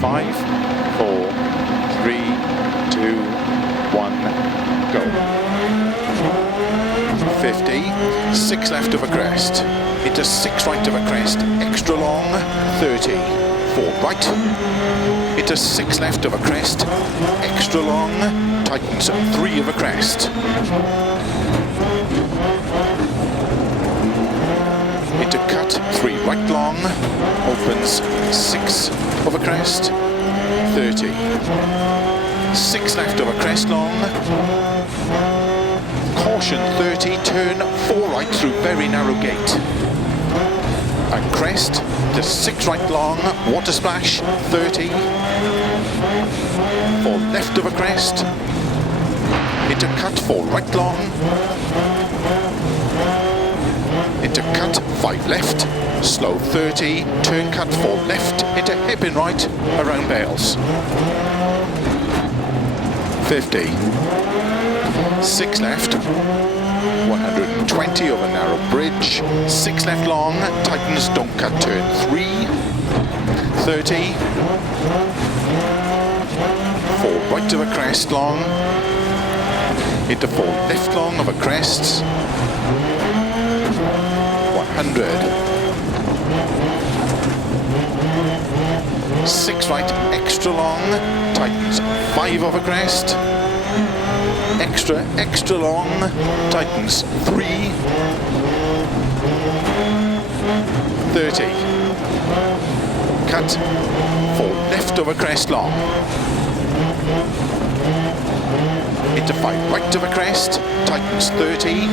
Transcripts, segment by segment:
5, 4, 3, 2, 1, go. 50, 6 left of a crest, into 6 right of a crest, extra long, 30, 4 right, into 6 left of a crest, extra long, tightens 3 of a crest. Into cut, 3 right long, opens 6 of a crest, 30. 6 left of a crest long, caution 30, turn 4 right through very narrow gate. And crest to 6 right long, water splash, 30. 4 left of a crest, into cut 4 right long, into cut 5 left, slow 30, turn cut 4 left, into hairpin right, around Bales. 50, 6 left, 120 over narrow bridge, 6 left long, tightens, don't cut, turn 3, 30, 4 right of a crest long, into 4 left long of a crest, 100, 6 right extra long, tightens 5 of a crest, extra long, tightens 3, 30, cut 4 left of a crest long, into 5 right of a crest, tightens 30,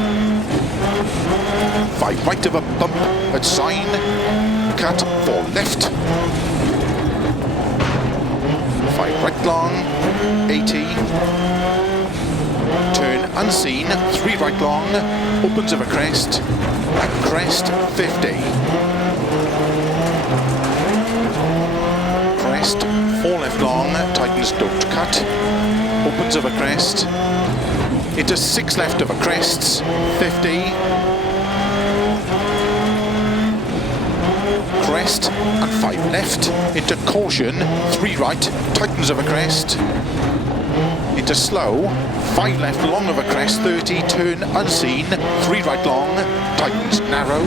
5 right of a bump at sign, cut 4 left, 5 right long, 80, turn unseen, 3 right long, opens of a crest, and crest 50. Crest, 4 left long, tightens, don't cut, opens of a crest, into 6 left of a crest, 50, crest and 5 left, into caution, 3 right, tightens of a crest, into slow, 5 left long of a crest, 30, turn unseen, 3 right long, tightens narrow,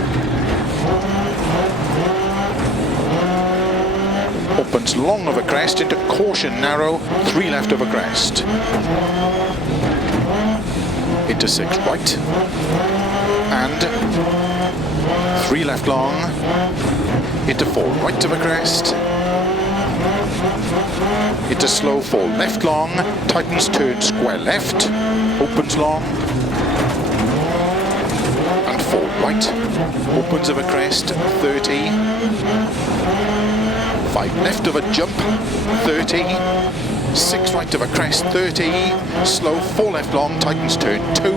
opens long of a crest, into caution narrow, 3 left of a crest, into 6 right, and 3 left long, into 4 right of a crest, into slow 4 left long, tightens, turn square left, opens long, and 4 right, opens of a crest, 30, 5 left of a jump, 30, 6 right of a crest, 30, slow 4 left long, tightens, turn 2,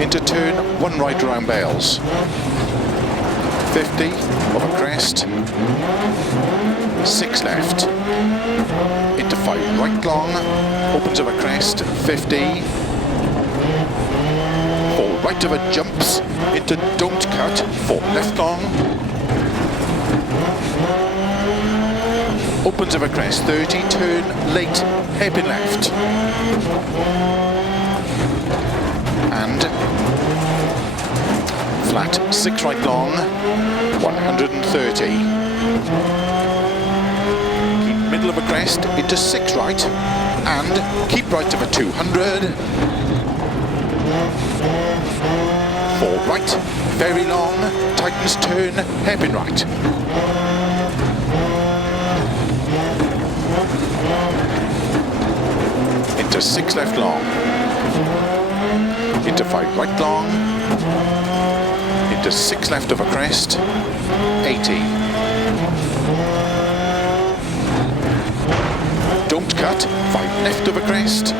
into turn 1 right around Bales, 50 of a crest, 6 left, into 5 right long, opens of a crest, 50, 4 right of a jumps, into don't cut, 4 left long, opens of a crest, 30, turn late, hairpin left, and flat 6 right long, 130. Keep middle of a crest, into 6 right, and keep right of a 200. 4 right, very long, tightens, turn, hairpin right. Into 6 left long, into 5 right long, into 6 left of a crest, 80. Don't cut, 5 left of a crest,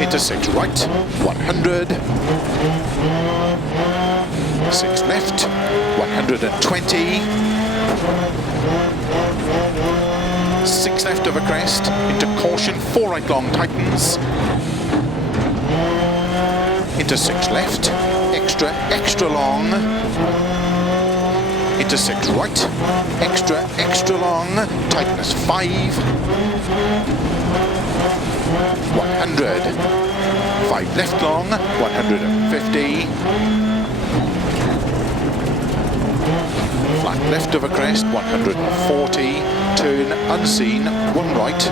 into 6 right, 100. 6 left, 120. 6 left of a crest, into caution, 4 right long, tightens. Into 6 left, extra long, into 6 right, extra long, tightness 5, 100, 5 left long, 150, flat left over crest, 140, turn unseen, 1 right,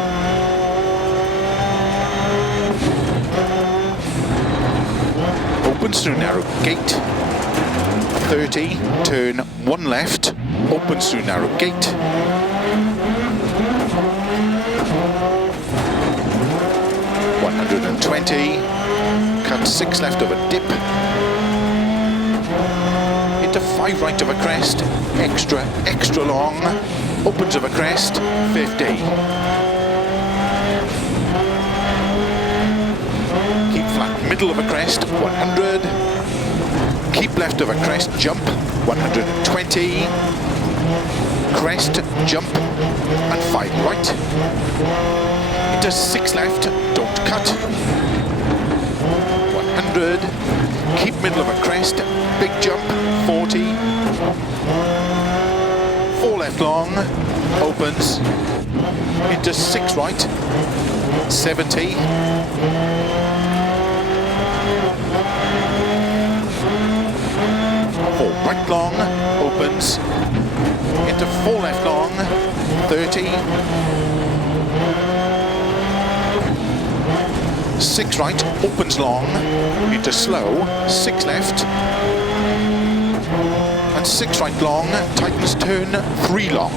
opens through narrow gate, 30, turn 1 left, opens through narrow gate, 120, cut 6 left over dip, into 5 right over crest, extra long, opens over crest, 50. Keep flat middle of a crest, 100. Keep left of a crest, jump, 120. Crest, jump, and 5 right. Into 6 left, don't cut. 100. Keep middle of a crest, big jump, 40. 4 left long, opens. Into 6 right, 70. 4 right long, opens, into 4 left long, 30, 6 right, opens long, into slow, 6 left, and 6 right long, tightens turn, 3 long,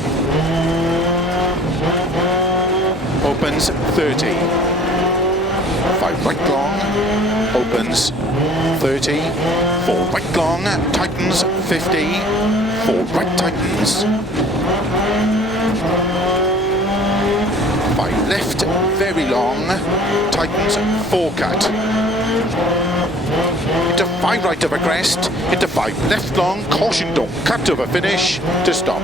opens, 30, 5 right long, opens, 30, 4 right long, tightens, 50, 4 right tightens, 5 left, very long, tightens, 4 cut, into 5 right over crest, into 5 left long, caution don't cut over finish, to stop.